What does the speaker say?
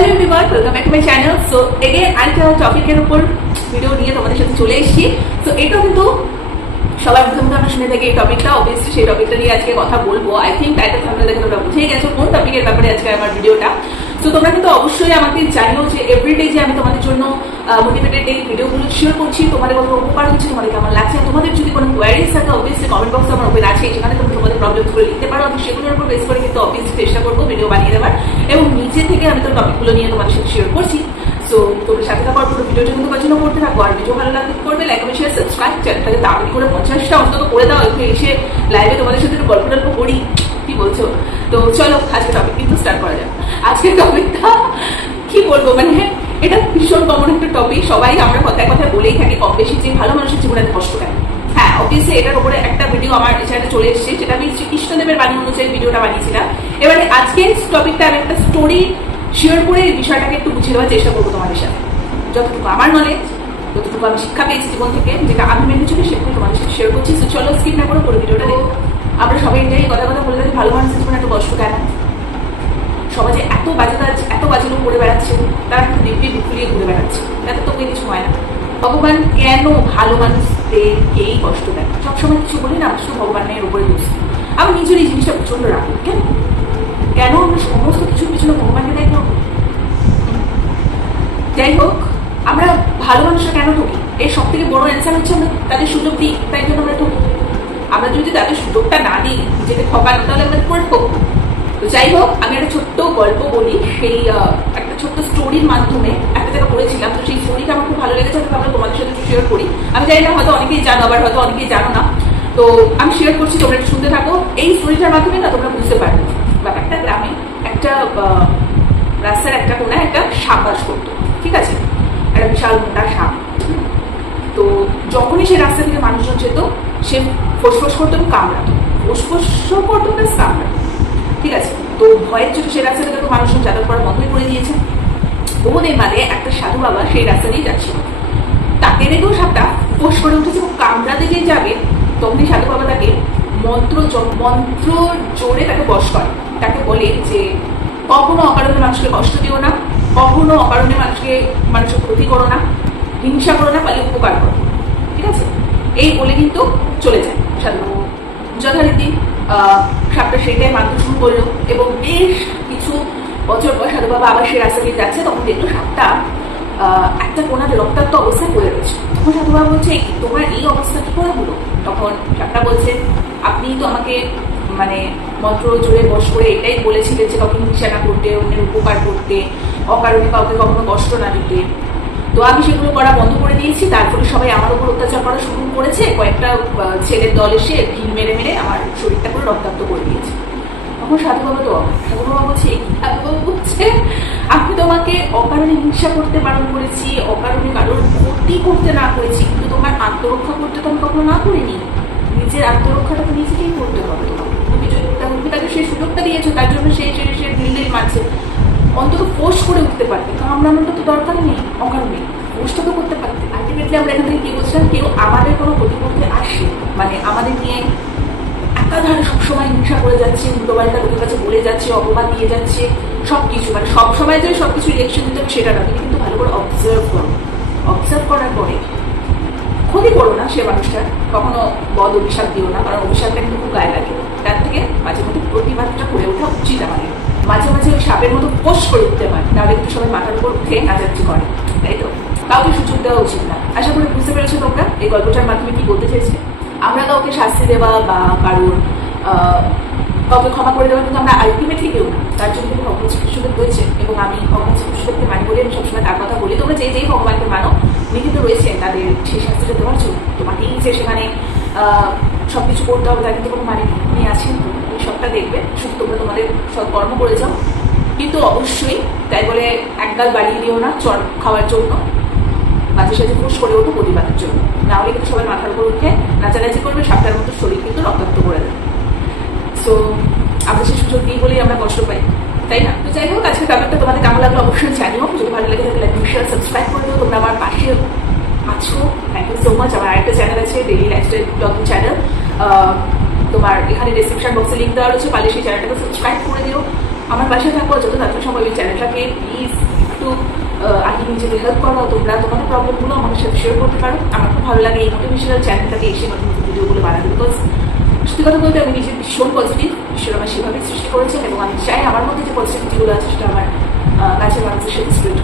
Hello everyone, welcome back to my channel. So again আরেকটা টপিকের উপর ভিডিও নিয়ে তোমাদের সাথে চলে এসেছি। তো এটা কিন্তু সবার প্রথমে আমরা শুনে থাকি এই টপিকটা, অবভিয়াসলি সেই টপিকটা নিয়ে আজকে কথা বলবো। আই থিঙ্ক টাইটেল থাম্বনেল দেখে তোমরা বুঝেই গেছো কোন টপিকের ব্যাপারে আজকে আমার ভিডিওটা। তো তোমরা কিন্তু অবশ্যই আমাকে জানিও যে এভরিডে যে আমি তোমাদের জন্য মোটিভেটেড এই ভিডিওগুলো শেয়ার করছি, তোমাদের কত উপকার হচ্ছে, তোমাদের কেমন লাগছে। তোমাদের যদি কোনো কোয়ারিজ থাকে অবভিয়াসলি কমেন্ট বক্সে আমার ওপেন আছে, সেখানে তুমি তোমাদের প্রবলেমগুলো লিখতে পারো। আমি সেগুলোর উপর বেস করে কিন্তু অবভিয়াসলি চেষ্টা করবো ভিডিও বানিয়ে দেওয়ার, এবং নিচে থেকে আমি তো টপিকগুলো নিয়ে তোমাদের সাথে শেয়ার করছি। সো তোমরা সাথে থাকার পুরো ভিডিওটা কিন্তু পছন্দ করতে থাকো, আর ভিডিও ভালো লাগলে করবে লাইক কমেন্ট শেয়ার সাবস্ক্রাইব, চ্যানেলটাকে তাড়াতাড়ি করে 50টা অন্তত করে দাও, একটু এসে লাইভে তোমাদের সাথে একটু গল্প টল্প করি, কি বলছো? তো চলো আজকে টপিক কিন্তু স্টার্ট করা যাক। আজকের টপিকটা কি বলবো, মানে এটা ভীষণ কমন একটা টপিক, সবাই আমরা কথায় কথায় বলেই থাকি কম বেশি যে ভালো মানুষের জীবনে এত কষ্ট কেন। হ্যাঁ, অবভিয়াসলি এটার উপরে একটা ভিডিও আমার চ্যানেলে চলে এসেছে, যেটা আমি শ্রীকৃষ্ণদেবের বাণী অনুযায়ী ভিডিওটা বানিয়েছিলাম। এবারে আজকের টপিকটা আমি একটা স্টোরি শেয়ার করে এই বিষয়টাকে একটু বুঝিয়ে দেওয়ার চেষ্টা করবো তোমাদের সাথে। যতটুকু আমার নলেজ, যতটুকু আমি শিক্ষা পেয়েছি জীবন থেকে, যেটা আমি মেনে চলি সেটাই তোমাদের সাথে শেয়ার করছি। তো চলো স্কিপ না করে পুরো ভিডিওটা দেখো। আমরা সবাই এটাই কথা কথা বলে থাকি ভালো মানুষের জীবনে এত কষ্ট কেন, সমাজে এত বাজে কাজ এত বাজে লোক করে বেড়াচ্ছে, তারা কিন্তু দিব্যি ফুলিয়ে ঘুরে বেড়াচ্ছে, তাতে তো কিছু হয় না। ভগবান কেন ভালো মানুষদেরকেই কষ্ট দেয়? সবসময় কিছু বলি না, শুধু ভগবানের উপরে দোষ। আমি নিজের এই জিনিসটা প্রচন্ড রাখি, কেন কেন আমরা সমস্ত কিছুর পিছনে ভগবানকে দায়ী করবো? যাই হোক, আমরা ভালো মানুষরা কেন ঠকি, এর সব থেকে বড় অ্যান্সার হচ্ছে আমরা তাদের সুযোগ দিই, তাই জন্য আমরা ঠকি। আমরা যদি তাদের সুযোগটা না দিই নিজেকে ঠকানো, তাহলে আমরা করে ঠকবো। তো যাই হোক, আমি একটা ছোট্ট গল্প বলি, সেই একটা ছোট্ট স্টোরির মাধ্যমে একটা জায়গা পড়েছিলাম। তো সেই স্টোরিটা আমার খুব ভালো লেগেছে, আমি ভাবলাম তোমাদের সাথে একটু শেয়ার করি। আমি জানি না, হয়তো অনেকেই জানো, আবার হয়তো অনেকেই জানো না। তো আমি শেয়ার করছি, তোমরা একটু শুনতে থাকো। এই স্টোরিটার মাধ্যমে না তোমরা বুঝতে পারবে বা একটা গ্রামে একটা রাস্তার একটা কোনায় একটা সাপ বাস করতো, ঠিক আছে? একটা বিশাল মোটা সাপ। তো যখনই সে রাস্তা থেকে মানুষজন যেত, সে ফোসফোস করতো এবং কামড়াতো, ফোসফোসও করতো প্লাস কামড়াতো, ঠিক আছে? তো ভয়ের জন্য সে রাস্তা থেকে তো মানুষজন যাতায়াত করা বন্ধই করে দিয়েছে। বহুদিন বাদে একটা সাধু বাবা সেই রাস্তা দিয়ে যাচ্ছিল, তাকে দেখেও সাপটা ফোস করে উঠেছে এবং কামড়াতে যে যাবে, তখনই সাধু বাবা তাকে মন্ত্র জোরে তাকে বশ করে। তাকে বলে যে কখনো অকারণে মানুষকে কষ্ট দিও না, কখনো অকারণে মানুষের ক্ষতি করো না, হিংসা করো না, পারলে উপকার করো, ঠিক আছে? এই বলে কিন্তু চলে যায় সাধু বাবা। যথারীতি সাপটা সেটাই মানতে শুরু করলো, এবং বেশ কিছু বছর পর সাধু বাবা আবার সেই রাস্তা দিয়ে যাচ্ছে, তখন দেখলো সাপটা একটা কোনার রক্তাক্ত অবস্থায় পড়ে রয়েছে। তখন সাধু বাবা বলছে, তোমার এই অবস্থা কি করে হলো? তখন সাপটা বলছে, আপনি তো আমাকে মানে মন্ত্র জোরে বশ করে এটাই বলেছিলেন যে কাউকে হিংসা না করতে, অন্যের উপকার করতে, অকারণে কাউকে কখনো কষ্ট না দিতে। তো আমি সেগুলো করা বন্ধ করে দিয়েছি, তারপরে সবাই আমার উপর অত্যাচার করা শুরু করেছে, কয়েকটা ছেলের দল এসে ঢিল মেরে মেরে আমার শরীরটা করে রক্তাক্ত করে দিয়েছে। তখন সাধু বাবা বলছে, সাধু বাবা বলছে, আমি তোমাকে অকারণে হিংসা করতে বারণ করেছি, অকারণে কারোর ক্ষতি করতে না করেছি, কিন্তু তোমার আত্মরক্ষা করতে তো আমি কখনো না করিনি। নিজের আত্মরক্ষাটা তো নিজেকেই করতে হবে। তুমি তাকে সেই সুযোগটা দিয়েছো, তার জন্য সে ঢিল মারছে। অন্তত ফোর্স করে উঠতে পারতে, কামড়ানোটা তো দরকার নেই, অকারণে ফোর্সটা তো করতে পারতে। আলটিমেটলি আমরা এখান থেকে কি বলছিলাম, কেউ আমাদের কোনো ক্ষতি করতে আসে, মানে আমাদের নিয়ে একাধারে সবসময় হিংসা করে যাচ্ছে, উল্টো বাড়িটা লোকের কাছে বলে যাচ্ছে, অপবাদ দিয়ে যাচ্ছে, সবকিছু, মানে সবসময় যে সবকিছু রিয়েকশন দিতে হবে সেটা না, তুমি কিন্তু ভালো করে অবজার্ভ করো। অবজার্ভ করার পরে ক্ষতি করো না সে মানুষটা, কখনো বদ অভিশাপ দিও না, কারণ অভিশাপটা কিন্তু খুব গায়ে লাগে। তার থেকে মাঝে মধ্যে প্রতিবাদটা করে ওঠা উচিত আমাদের। মাঝে মাঝে ওই সাপের মতো পোষ করে উঠতে পারে, তাহলে কিন্তু সবাই মাথার উপর উঠে নাচাচ্ছি করে, তাই তো? কাউকে সুযোগ দেওয়া উচিত না। আশা করি বুঝতে পেরেছো তোমরা এই গল্পটার মাধ্যমে কি বলতে চেয়েছে। আমরা কাউকে শাস্তি দেওয়া বা কারোর কাউকে ক্ষমা করে দেওয়া কিন্তু আমরা আলটিমেটলি কেউ না, তার জন্য কিন্তু ভগবান শ্রীকৃষ্ণদেব রয়েছে, এবং আমি ভগবান শ্রীকৃষ্ণদেবকে মানি বলে আমি সবসময় তার কথা বলি। তোমরা যেই ভগবানকে মানো, উনি কিন্তু রয়েছেন তাদের সেই শাস্তিটা দেওয়ার জন্য। তোমাকেই যে সেখানে সবকিছু করতে হবে তার কিন্তু কোনো মানে নেই, উনি আছেন, এই সবটা দেখবে, শুধু তোমরা তোমাদের সব কর্ম করে যাও। কিন্তু অবশ্যই তাই বলে একগাল বাড়িয়ে দিও না চর খাওয়ার জন্য, মাঝে সাঝে ফুস করে ওঠো প্রতিবাদের জন্য, না হলে কিন্তু সবাই মাথার উপর উঠে নাচানাচি করবে, সাপটার মতো শরীর কিন্তু রক্তাক্ত করে দেবে। সো আমরা সেই সুযোগ দিই বলেই আমরা কষ্ট পাই, তাই না? তো যাই হোক, আজকে ব্যাপারটা তোমাদের কেমন লাগলো অবশ্যই জানিও। যদি ভালো লেগে থাকলে লাইক শেয়ার সাবস্ক্রাইব করে দিও। তোমরা আমার পাশে আছো, থ্যাংক ইউ সো মাচ। আমার আরেকটা চ্যানেল আছে, ডেইলি লাইফস্টাইল ব্লগিং চ্যানেল, তোমার এখানে ডেসক্রিপশন বক্সে লিঙ্ক দেওয়া রয়েছে, পারলে সেই চ্যানেলটাকে সাবস্ক্রাইব করে দিও। আমার পাশে থাকো, যত তাড়াতাড়ি সম্ভব এই চ্যানেলটাকে প্লিজ একটু আগে নিজেকে হেল্প করো, তোমরা তোমাদের প্রবলেমগুলো আমার সাথে শেয়ার করতে পারো। আমার খুব ভালো লাগে এই মোটিভেশনাল চ্যানেলটাকে এসে নতুন নতুন ভিডিওগুলো বানাতে। বিকজ সত্যি কথা বলতে আমি নিজে ভীষণ পজিটিভ, ঈশ্বর আমার সেভাবে সৃষ্টি করেছেন এবং আমি চাই আমার মধ্যে যে পজিটিভিটিগুলো আছে সেটা আমার কাছে মানুষের সাথে স্প্রেড